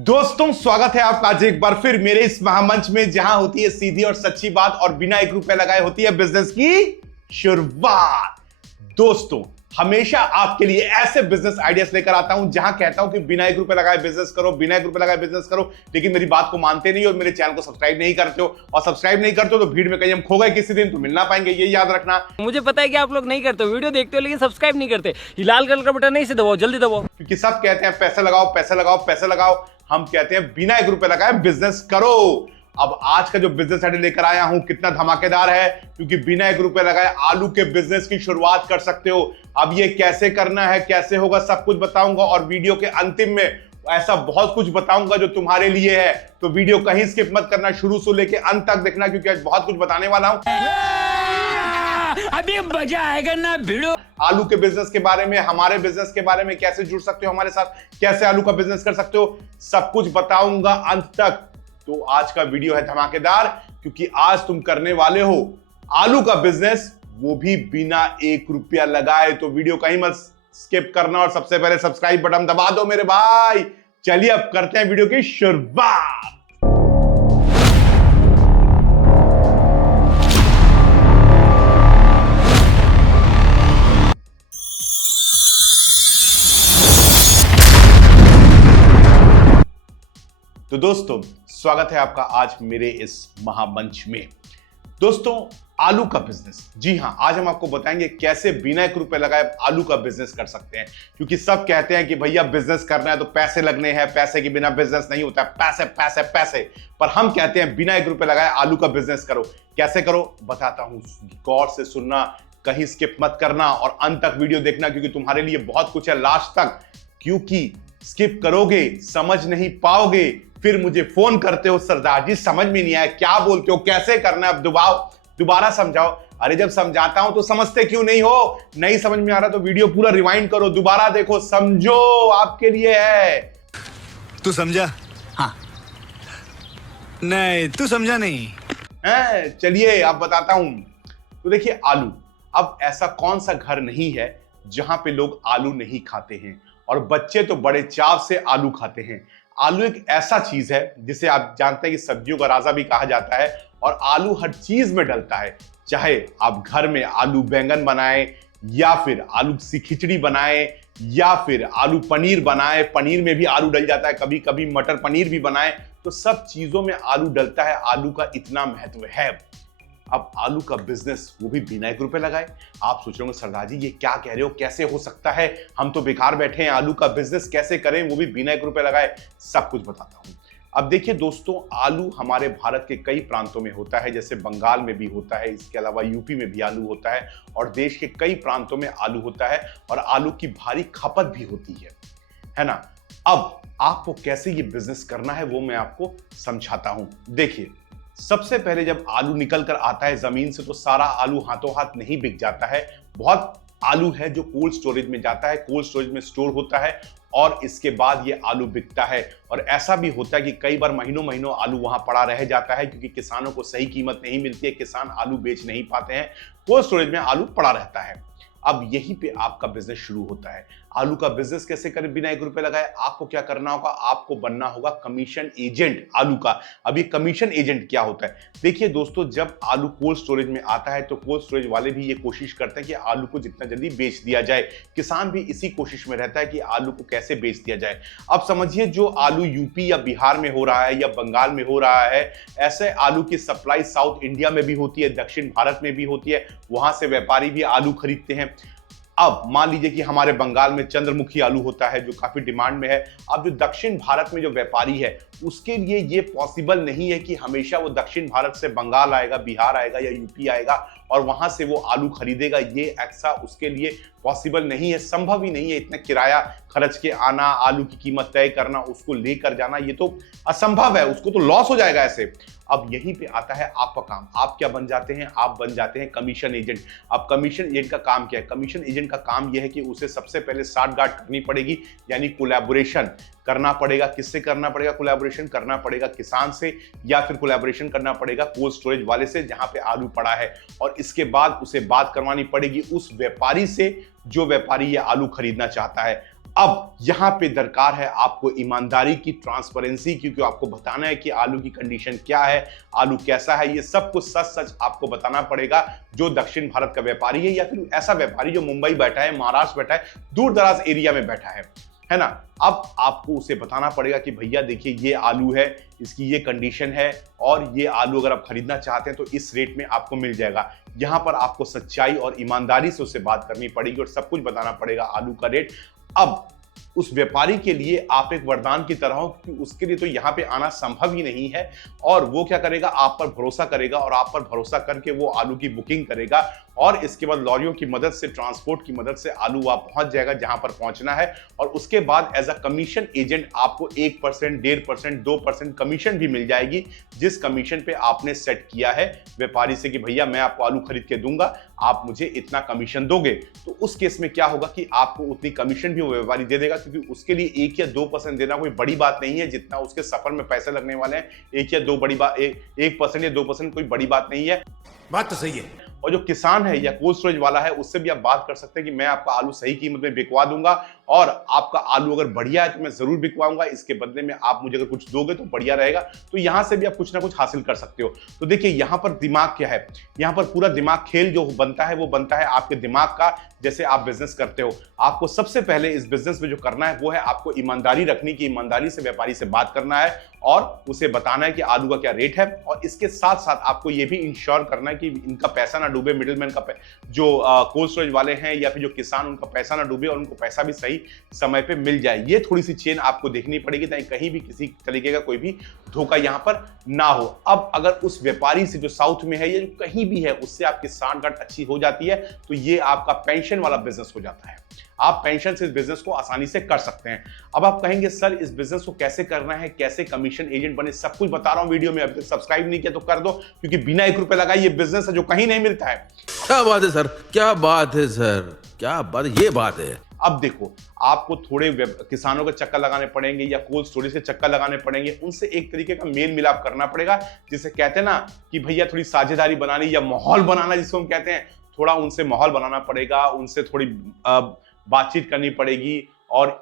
दोस्तों स्वागत है आपका आज एक बार फिर मेरे इस महामंच में, जहां होती है सीधी और सच्ची बात और बिना ₹1 लगाए होती है बिजनेस की शुरुआत। दोस्तों हमेशा आपके लिए ऐसे बिजनेस आइडियाज लेकर आता हूं जहां कहता हूं कि बिना ₹1 लगाए बिजनेस करो, बिना ₹1 लगाए बिजनेस करो, लेकिन मेरी बात को मानते नहीं और मेरे चैनल को सब्सक्राइब नहीं करते हो, और सब्सक्राइब नहीं करते हो तो भीड़ में कहीं हम खो गए किसी दिन तो मिल ना पाएंगे, ये याद रखना। मुझे पता है कि आप लोग नहीं करते हो, वीडियो देखते हो लेकिन सब्सक्राइब नहीं करते। ये लाल कलर का बटन नहीं से दबाओ, जल्दी दबाओ। क्योंकि सब कहते हैं पैसे लगाओ पैसे लगाओ पैसे लगाओ, हम कहते हैं बिना ₹1 लगाए बिजनेस करो। अब आज का जो बिजनेस आइडिया लेकर आया हूं कितना धमाकेदार है, क्योंकि बिना ₹1 लगाए आलू के बिजनेस की शुरुआत कर सकते हो। अब ये कैसे करना है, कैसे होगा, सब कुछ बताऊंगा और वीडियो के अंतिम में ऐसा बहुत कुछ बताऊंगा जो तुम्हारे लिए है। तो वीडियो कहीं स्किप मत करना, शुरू से लेके अंत तक देखना, क्योंकि आज बहुत कुछ बताने वाला हूं। अभी मजा आएगा ना भिड़ो। आलू के बिजनेस के बारे में, हमारे बिजनेस के बारे में, कैसे जुड़ सकते हो हमारे साथ, कैसे आलू का बिजनेस कर सकते हो, सब कुछ बताऊंगा अंत तक। तो आज का वीडियो है धमाकेदार, क्योंकि आज तुम करने वाले हो आलू का बिजनेस, वो भी बिना ₹1 लगाए। तो वीडियो कहीं मत स्किप करना और सबसे पहले सब्सक्राइब बटन दबा दो मेरे भाई। चलिए अब करते हैं वीडियो की शुरुआत। तो दोस्तों स्वागत है आपका आज मेरे इस महामंच में। दोस्तों आलू का बिजनेस, जी हां, आज हम आपको बताएंगे कैसे बिना ₹1 लगाए आलू का बिजनेस कर सकते हैं। क्योंकि सब कहते हैं कि भैया बिजनेस करना है तो पैसे लगने हैं, पैसे के बिना बिजनेस नहीं होता, पैसे पैसे पैसे। पर हम कहते हैं बिना ₹1 लगाए आलू का बिजनेस करो। कैसे करो बताता हूं, गौर से सुनना, कहीं स्किप मत करना और अंत तक वीडियो देखना, क्योंकि तुम्हारे लिए बहुत कुछ है लास्ट तक। क्योंकि स्किप करोगे समझ नहीं पाओगे, फिर मुझे फोन करते हो सरदार जी समझ में नहीं आया, क्या बोलते हो, कैसे करना है, अब दोबारा समझाओ। अरे जब समझाता हूं तो समझते क्यों नहीं हो? नहीं समझ में आ रहा तो वीडियो पूरा रिवाइंड करो, दोबारा देखो, समझो, आपके लिए है। तू समझा? हाँ। नहीं तू समझा नहीं है। चलिए अब बताता हूं। तो देखिए आलू, अब ऐसा कौन सा घर नहीं है जहां पे लोग आलू नहीं खाते हैं, और बच्चे तो बड़े चाव से आलू खाते हैं। आलू एक ऐसा चीज है जिसे आप जानते हैं कि सब्जियों का राजा भी कहा जाता है, और आलू हर चीज में डलता है। चाहे आप घर में आलू बैंगन बनाएं, या फिर आलू सी खिचड़ी बनाएं, या फिर आलू पनीर बनाएं, पनीर में भी आलू डल जाता है, कभी कभी मटर पनीर भी बनाएं, तो सब चीजों में आलू डलता है। आलू का इतना महत्व है। अब आलू का बिजनेस वो भी बिना ₹1 लगाए। आप सोच रहे होंगे सरदार जी ये क्या कह रहे हो, कैसे हो सकता है, हम तो बेकार बैठे हैं, आलू का बिजनेस कैसे करें वो भी बिना ₹1 लगाए। सब कुछ बताता हूं। अब देखिए दोस्तों, आलू हमारे भारत के कई प्रांतों में होता है, जैसे बंगाल में भी होता है, इसके अलावा यूपी में भी आलू होता है, और देश के कई प्रांतों में आलू होता है, और आलू की भारी खपत भी होती है ना। अब आपको कैसे ये बिजनेस करना है वो मैं आपको समझाता हूं। देखिए सबसे पहले जब आलू निकल कर आता है जमीन से, तो सारा आलू हाथों हाथ नहीं बिक जाता है। बहुत आलू है जो कोल्ड स्टोरेज में जाता है, कोल्ड स्टोरेज में स्टोर होता है, और इसके बाद ये आलू बिकता है। और ऐसा भी होता है कि कई बार महीनों महीनों आलू वहां पड़ा रह जाता है, क्योंकि किसानों को सही कीमत नहीं मिलती है, किसान आलू बेच नहीं पाते हैं, कोल्ड स्टोरेज में आलू पड़ा रहता है। अब यहीं पे आपका बिजनेस शुरू होता है। आलू का बिजनेस कैसे करें बिना ₹1 लगाए? आपको क्या करना होगा, आपको बनना होगा कमीशन एजेंट आलू का। अब ये कमीशन एजेंट क्या होता है? देखिए दोस्तों, जब आलू कोल्ड स्टोरेज में आता है तो कोल्ड स्टोरेज वाले भी ये कोशिश करते हैं कि आलू को जितना जल्दी बेच दिया जाए। किसान भी इसी कोशिश में रहता है कि आलू को कैसे बेच दिया जाए। अब समझिए जो आलू यूपी या बिहार में हो रहा है या बंगाल में हो रहा है, ऐसे आलू की सप्लाई साउथ इंडिया में भी होती है, दक्षिण भारत में भी होती है, वहां से व्यापारी भी आलू खरीदते हैं। अब मान लीजिए कि हमारे बंगाल में चंद्रमुखी आलू होता है जो काफी डिमांड में है। अब जो दक्षिण भारत में जो व्यापारी है उसके लिए ये पॉसिबल नहीं है कि हमेशा वो दक्षिण भारत से बंगाल आएगा, बिहार आएगा या यूपी आएगा और वहां से वो आलू खरीदेगा। ये ऐसा उसके लिए पॉसिबल नहीं है, संभव ही नहीं है। इतना किराया खर्च के आना, आलू की कीमत तय करना, उसको लेकर जाना, ये तो असंभव है, उसको तो लॉस हो जाएगा ऐसे। अब यहीं पे आता है आपका काम। आप क्या बन जाते हैं? आप बन जाते हैं कमीशन एजेंट। अब कमीशन एजेंट का काम क्या है? कमीशन एजेंट का काम यह है कि उसे सबसे पहले साठगांठ करनी पड़ेगी, यानी कोलैबोरेशन करना पड़ेगा। किससे करना पड़ेगा कोलैबोरेशन? करना पड़ेगा किसान से, या फिर कोलैबोरेशन करना पड़ेगा कोल्ड स्टोरेज वाले से जहां पे आलू पड़ा है। और इसके बाद उसे बात करवानी पड़ेगी उस व्यापारी से जो व्यापारी ये आलू खरीदना चाहता है। अब यहां पे दरकार है आपको ईमानदारी की, ट्रांसपेरेंसी, क्योंकि आपको बताना है कि आलू की कंडीशन क्या है, आलू कैसा है, ये सब कुछ सच सच आपको बताना पड़ेगा। जो दक्षिण भारत का व्यापारी है या फिर ऐसा व्यापारी जो मुंबई बैठा है, महाराष्ट्र बैठा है, दूर दराज एरिया में बैठा है ना, अब आपको उसे बताना पड़ेगा कि भैया देखिए ये आलू है, इसकी ये कंडीशन है और ये आलू अगर आप खरीदना चाहते हैं तो इस रेट में आपको मिल जाएगा। यहां पर आपको सच्चाई और ईमानदारी से उससे बात करनी पड़ेगी और सब कुछ बताना पड़ेगा आलू का रेट। अब उस व्यापारी के लिए आप एक वरदान की तरह हो, क्योंकि उसके लिए तो यहां पे आना संभव ही नहीं है, और वो क्या करेगा, आप पर भरोसा करेगा और आप पर भरोसा करके वो आलू की बुकिंग करेगा और इसके बाद लॉरियों की मदद से, ट्रांसपोर्ट की मदद से आलू वहां पहुंच जाएगा जहां पर पहुंचना है। और उसके बाद एज अ कमीशन एजेंट आपको 1%, 1.5%, 2% कमीशन भी मिल जाएगी, जिस कमीशन पे आपने सेट किया है व्यापारी से कि भैया मैं आपको आलू खरीद के दूंगा, आप मुझे इतना कमीशन दोगे। तो उस केस में क्या होगा कि आपको उतनी कमीशन भी वो व्यापारी दे देगा, क्योंकि उसके लिए 1 या 2% देना कोई बड़ी बात नहीं है, जितना उसके सफर में पैसे लगने वाले हैं। 1 या 1% या 2% कोई बड़ी बात नहीं है। बात तो सही है। और जो किसान है या कोल्ड स्टोरेज वाला है, उससे भी आप बात कर सकते हैं कि मैं आपका आलू सही कीमत में बिकवा दूंगा और आपका आलू अगर बढ़िया है तो मैं जरूर बिकवाऊंगा, इसके बदले में आप मुझे अगर कुछ दोगे तो बढ़िया रहेगा। तो यहां से भी आप कुछ ना कुछ हासिल कर सकते हो। तो देखिए यहां पर दिमाग क्या है, यहां पर पूरा दिमाग खेल जो बनता है वो बनता है आपके दिमाग का। जैसे आप बिजनेस करते हो, आपको सबसे पहले इस बिजनेस में जो करना है वो है आपको ईमानदारी रखनी की, ईमानदारी से व्यापारी से बात करना है और उसे बताना है कि आलू का क्या रेट है। और इसके साथ साथ आपको ये भी इंश्योर करना है कि इनका पैसा ना डूबे, मिडिलमैन का जो कोल्ड स्टोरेज वाले हैं या फिर जो किसान, उनका पैसा ना डूबे और उनको पैसा भी सही समय पे मिल जाए। ये थोड़ी सी चेन आपको देखनी पड़ेगी ताकि कहीं भी किसी तरीके का कोई भी धोखा यहां पर ना हो। अब अगर उस व्यापारी से जो साउथ में है या जो कहीं भी है उससे आपकी सांठगांठ अच्छी हो जाती है तो ये आपका पेंशन वाला बिजनेस हो जाता है। आप पेंशन से इस बिजनेस को आसानी से कर सकते हैं। अब आप कहेंगे सर इस बिजनेस को कैसे करना है, कैसे कमीशन एजेंट बने, सब कुछ बता रहा हूं वीडियो में। अभी तक सब्सक्राइब नहीं किया तो कर दो, क्योंकि बिना 1 रुपए लगाए ये बिजनेस है जो कहीं नहीं मिलता है। क्या बात है सर, क्या बात है सर, क्या बात है, ये बात है। अब देखो आपको थोड़े किसानों के चक्कर लगाने पड़ेंगे या कोल्ड स्टोरेज के चक्कर लगाने पड़ेंगे, उनसे एक तरीके का मेल मिलाप करना पड़ेगा, जिसे कहते हैं ना कि भैया थोड़ी साझेदारी बनानी या माहौल बनाना जिसको हम कहते हैं, थोड़ा उनसे माहौल बनाना पड़ेगा, उनसे थोड़ी बातचीत करनी पड़ेगी और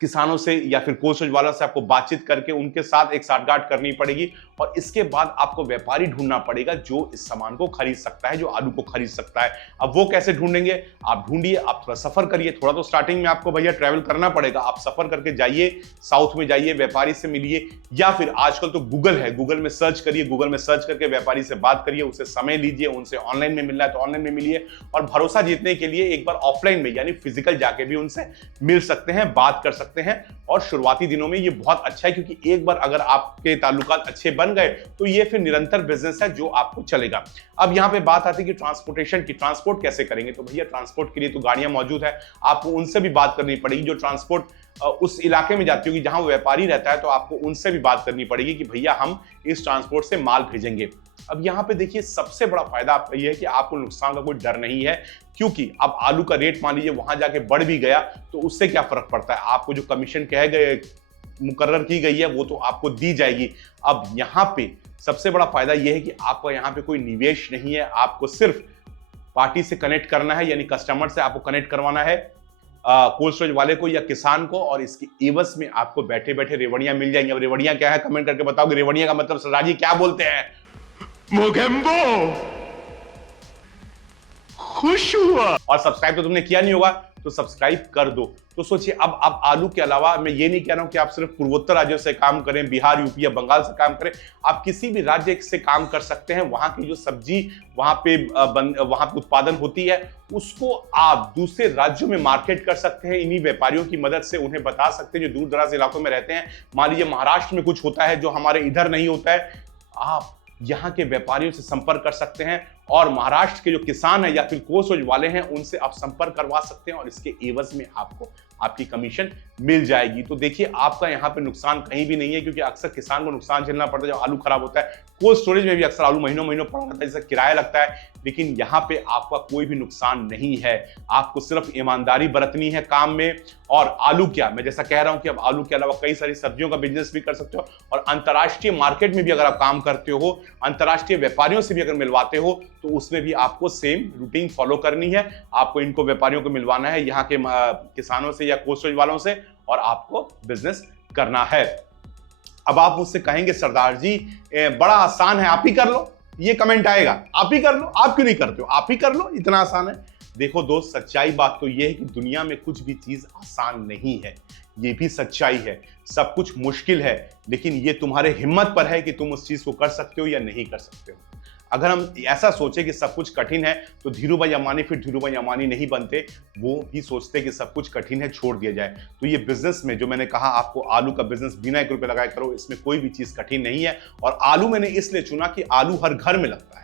किसानों से या फिर कोल्ड स्टोरेज वालों से आपको बातचीत करके उनके साथ एक साठगांठ करनी पड़ेगी। और इसके बाद आपको व्यापारी ढूंढना पड़ेगा जो इस सामान को खरीद सकता है, जो आलू को खरीद सकता है। अब वो कैसे ढूंढेंगे, आप ढूंढिए, आप थोड़ा सफर करिए। थोड़ा तो स्टार्टिंग में आपको भैया ट्रैवल करना पड़ेगा, आप सफर करके जाइए, साउथ में जाइए, व्यापारी से मिलिए, या फिर आजकल तो गूगल है, गूगल में सर्च करिए, गूगल में सर्च करके व्यापारी से बात करिए, उसे समय लीजिए, उनसे ऑनलाइन में मिलना है तो ऑनलाइन में मिलिए। और भरोसा जीतने के लिए एक बार ऑफलाइन में यानी फिजिकल जाके भी उनसे मिल सकते हैं, बात कर सकते हैं। और शुरुआती दिनों में ये बहुत अच्छा है, क्योंकि एक बार अगर आपके ताल्लुकात अच्छे बन गए तो ये फिर निरंतर बिजनेस है जो आपको चलेगा। अब यहां पे बात आती है कि ट्रांसपोर्टेशन की, ट्रांसपोर्ट कैसे करेंगे। तो भैया ट्रांसपोर्ट के लिए तो गाड़ियां मौजूद है, आपको उनसे भी बात करनी पड़ेगी। जो ट्रांसपोर्ट उस इलाके में जाती होगी जहां वो व्यापारी रहता है, तो आपको उनसे भी बात करनी पड़ेगी कि भैया हम इस ट्रांसपोर्ट से माल भेजेंगे। अब यहां पे देखिए सबसे बड़ा फायदा आपका ये है कि आपको नुकसान का कोई डर नहीं है, क्योंकि अब आलू का रेट मान लीजिए वहां जाके बढ़ भी गया तो उससे क्या फर्क पड़ता है, आपको जो कमीशन कह गए मुकर्रर की गई है वो तो आपको दी जाएगी। अब यहां पे सबसे बड़ा फायदा यह है कि आपका यहां पे कोई निवेश नहीं है, आपको सिर्फ पार्टी से कनेक्ट करना है, यानी कस्टमर से आपको कनेक्ट करवाना है, कोल्ड स्टोरेज वाले को या किसान को, और इसके एवज में आपको बैठे बैठे रेवड़ियां मिल जाएंगी। अब रेवड़ियां क्या है कमेंट करके बताओगे, रेवड़ियां का मतलब सरदार जी क्या बोलते हैं? मोगेम्बो खुश हुआ। और सब्सक्राइब तो तुमने किया नहीं होगा तो सब्सक्राइब कर दो। तो सोचिए अब आप आलू के अलावा, मैं ये नहीं कह रहा हूं कि आप सिर्फ पूर्वोत्तर राज्यों से काम करें, बिहार, यूपी या बंगाल से काम करें, आप किसी भी राज्य से काम कर सकते हैं। वहां की जो सब्जी वहां पे उत्पादन होती है उसको आप दूसरे राज्यों में मार्केट कर सकते हैं। इन्हीं व्यापारियों की मदद से उन्हें बता सकते हैं जो दूर दराज इलाकों में रहते हैं। मान लीजिए महाराष्ट्र में कुछ होता है जो हमारे इधर नहीं होता है, आप यहाँ के व्यापारियों से संपर्क कर सकते हैं और महाराष्ट्र के जो किसान है या फिर कोल्ड स्टोरेज वाले हैं उनसे आप संपर्क करवा सकते हैं और इसके एवज में आपको आपकी कमीशन मिल जाएगी। तो देखिए आपका यहाँ पे नुकसान कहीं भी नहीं है, क्योंकि अक्सर किसान को नुकसान झेलना पड़ता है जब आलू खराब होता है। कोल्ड स्टोरेज में भी अक्सर आलू महीनों महीनों पड़ा रहता है, जैसे किराया लगता है, लेकिन यहाँ पे आपका कोई भी नुकसान नहीं है। आपको सिर्फ ईमानदारी बरतनी है काम में। और आलू क्या, मैं जैसा कह रहा हूं कि अब आलू के अलावा कई सारी सब्जियों का बिजनेस भी कर सकते हो और अंतर्राष्ट्रीय मार्केट में भी अगर आप काम करते हो, अंतर्राष्ट्रीय व्यापारियों से भी अगर मिलवाते हो, तो उसमें भी आपको सेम रूटीन फॉलो करनी है। आपको इनको व्यापारियों को मिलवाना है, यहाँ के किसानों से या कोल्ड स्टोरेज वालों से और आपको बिजनेस करना है। अब आप मुझसे कहेंगे सरदार जी बड़ा आसान है, आप ही कर लो, ये कमेंट आएगा, आप ही कर लो, आप क्यों नहीं करते हो, आप ही कर लो, इतना आसान है। देखो दोस्त, सच्चाई बात तो ये है कि दुनिया में कुछ भी चीज आसान नहीं है, ये भी सच्चाई है। सब कुछ मुश्किल है, लेकिन ये तुम्हारे हिम्मत पर है कि तुम उस चीज को कर सकते हो या नहीं कर सकते हो। अगर हम ऐसा सोचे कि सब कुछ कठिन है तो धीरूभाई अंबानी फिर धीरूभाई अंबानी नहीं बनते, वो भी सोचते कि सब कुछ कठिन है, छोड़ दिया जाए। तो ये बिजनेस में जो मैंने कहा आपको आलू का बिजनेस बिना 1 रुपए लगाए करो, इसमें कोई भी चीज कठिन नहीं है। और आलू मैंने इसलिए चुना कि आलू हर घर में लगता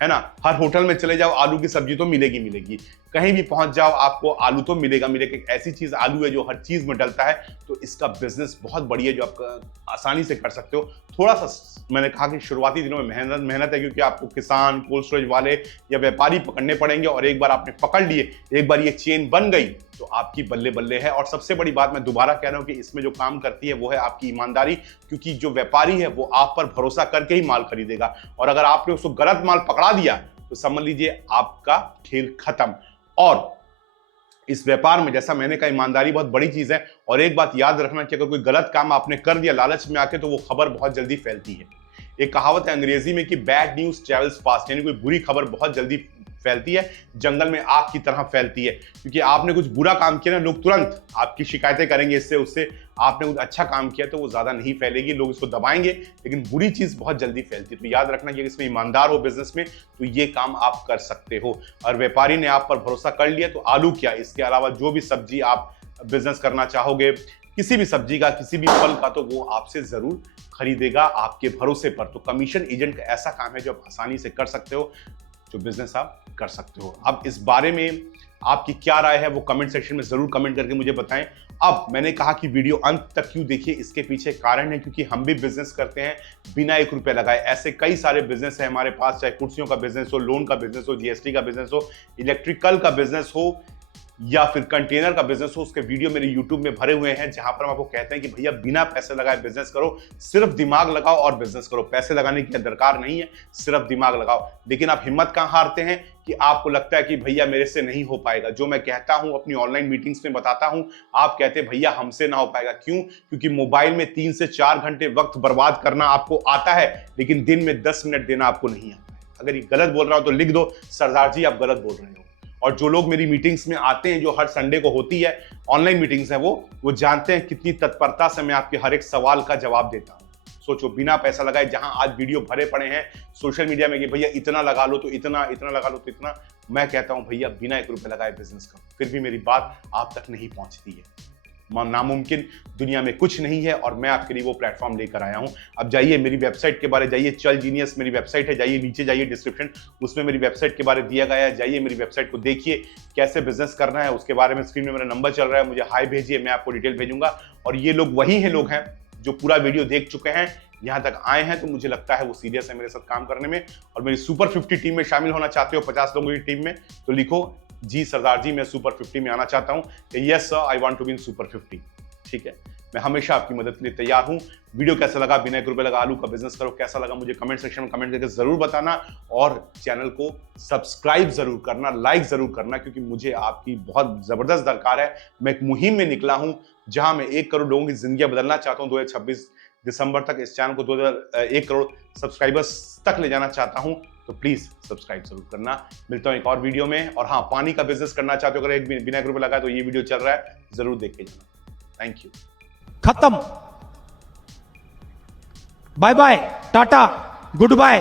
है ना। हर होटल में चले जाओ आलू की सब्जी तो मिलेगी, कहीं भी पहुंच जाओ आपको आलू तो मिलेगा। एक ऐसी चीज आलू है जो हर चीज में डलता है, तो इसका बिजनेस बहुत बढ़िया जो आप आसानी से कर सकते हो। थोड़ा सा मैंने कहा कि शुरुआती दिनों में मेहनत है, क्योंकि आपको किसान, कोल्ड स्टोरेज वाले या व्यापारी पकड़ने पड़ेंगे, और एक बार आपने पकड़ लिए, एक बार ये चेन बन गई तो आपकी बल्ले बल्ले है। और सबसे बड़ी बात मैं दोबारा कह रहा हूं कि इसमें जो काम करती है वो है आपकी ईमानदारी, क्योंकि जो व्यापारी है वो आप पर भरोसा करके ही माल खरीदेगा, और अगर आपने उसको गलत माल पकड़ा दिया तो समझ लीजिए आपका खेल खत्म। और इस व्यापार में जैसा मैंने कहा, ईमानदारी बहुत बड़ी चीज है। और एक बात याद रखना कि अगर कोई गलत काम आपने कर दिया लालच में आके, तो वो खबर बहुत जल्दी फैलती है। एक कहावत है अंग्रेजी में कि बैड न्यूज ट्रेवल्स फास्ट, यानी कोई बुरी खबर बहुत जल्दी फैलती है, जंगल में आग की तरह फैलती है। क्योंकि आपने कुछ बुरा काम किया ना, लोग तुरंत आपकी शिकायतें करेंगे, इससे उससे। आपने कुछ अच्छा काम किया तो वो ज्यादा नहीं फैलेगी, लोग इसको दबाएंगे, लेकिन बुरी चीज बहुत जल्दी फैलती है। तो याद रखना कि इसमें ईमानदार हो बिजनेस में तो ये काम आप कर सकते हो। और व्यापारी ने आप पर भरोसा कर लिया तो आलू क्या, इसके अलावा जो भी सब्जी आप बिजनेस करना चाहोगे, किसी भी सब्जी का, किसी भी फल का, तो वो आपसे जरूर खरीदेगा आपके भरोसे पर। तो कमीशन एजेंट का ऐसा काम है जो आप आसानी से कर सकते हो, जो बिजनेस आप कर सकते हो। अब इस बारे में आपकी क्या राय है वो कमेंट सेक्शन में जरूर कमेंट करके मुझे बताएं। अब मैंने कहा कि वीडियो अंत तक क्यों देखिए, इसके पीछे कारण है क्योंकि हम भी बिजनेस करते हैं बिना 1 रुपए लगाए। ऐसे कई सारे बिजनेस है हमारे पास, चाहे कुर्सियों का बिजनेस हो, लोन का बिजनेस हो, जीएसटी का बिजनेस हो, इलेक्ट्रिकल का बिजनेस हो, या फिर कंटेनर का बिजनेस हो। उसके वीडियो मेरे YouTube में भरे हुए हैं, जहां पर हम आपको कहते हैं कि भैया बिना पैसे लगाए बिजनेस करो, सिर्फ दिमाग लगाओ और बिजनेस करो। पैसे लगाने की दरकार नहीं है, सिर्फ दिमाग लगाओ। लेकिन आप हिम्मत कहां हारते हैं कि आपको लगता है कि भैया मेरे से नहीं हो पाएगा। जो मैं कहता हूं अपनी ऑनलाइन मीटिंग्स में बताता हूं, आप कहते हैं भैया हमसे ना हो पाएगा। क्यों? क्योंकि मोबाइल में 3 से 4 घंटे वक्त बर्बाद करना आपको आता है, लेकिन दिन में 10 मिनट देना आपको नहीं आता है। अगर ये गलत बोल रहा हो तो लिख दो, सरदार जी आप गलत बोल रहे हो। और जो लोग मेरी मीटिंग्स में आते हैं, जो हर संडे को होती है, ऑनलाइन मीटिंग्स है, वो जानते हैं कितनी तत्परता से मैं आपके हर एक सवाल का जवाब देता हूं। सोचो, बिना पैसा लगाए, जहां आज वीडियो भरे पड़े हैं सोशल मीडिया में कि भैया इतना लगा लो तो इतना, इतना लगा लो तो इतना, मैं कहता हूं भैया बिना 1 रुपए लगाए बिजनेस करो। फिर भी मेरी बात आप तक नहीं पहुंचती है। नामुमकिन दुनिया में कुछ नहीं है, और मैं आपके लिए वो प्लेटफॉर्म लेकर आया हूं। अब जाइए मेरी वेबसाइट के बारे जाइए, चल जीनियस मेरी वेबसाइट है, जाइए नीचे जाइए डिस्क्रिप्शन, उसमें मेरी वेबसाइट के बारे दिया गया है। जाइए मेरी वेबसाइट को देखिए, कैसे बिजनेस करना है उसके बारे में स्क्रीन में मेरा नंबर चल रहा है, मुझे हाई भेजिए, मैं आपको डिटेल भेजूंगा। और ये लोग वही हैं, लोग हैं जो पूरा वीडियो देख चुके हैं, यहां तक आए हैं, तो मुझे लगता है वो सीरियस है मेरे साथ काम करने में। और मेरी सुपर 50 टीम में शामिल होना चाहते हो, 50 लोगों की टीम में, तो लिखो जी सरदार जी मैं सुपर 50 में आना चाहता हूं, yes sir I want to be in super 50। ठीक है, मैं हमेशा आपकी मदद के लिए तैयार हूं। वीडियो कैसा लगा, बिना 1 रुपए लगा आलू का बिजनेस करो कैसा लगा, मुझे कमेंट सेक्शन में कमेंट करके जरूर बताना। और चैनल को सब्सक्राइब जरूर करना, लाइक जरूर करना, क्योंकि मुझे आपकी बहुत जबरदस्त दरकार है। मैं एक मुहिम में निकला हूं जहां मैं 1 करोड़ लोगों की जिंदगी बदलना चाहता हूं। 2026 दिसंबर तक इस चैनल को 1 करोड़ सब्सक्राइबर्स तक ले जाना चाहता हूं, तो प्लीज सब्सक्राइब जरूर करना। मिलता हूं एक और वीडियो में। और हाँ, पानी का बिजनेस करना चाहते हो, अगर बिना 1 रुपए लगाए, तो ये वीडियो चल रहा है, जरूर देख के जाना। Thank you. खत्म। Bye bye, tata, good bye.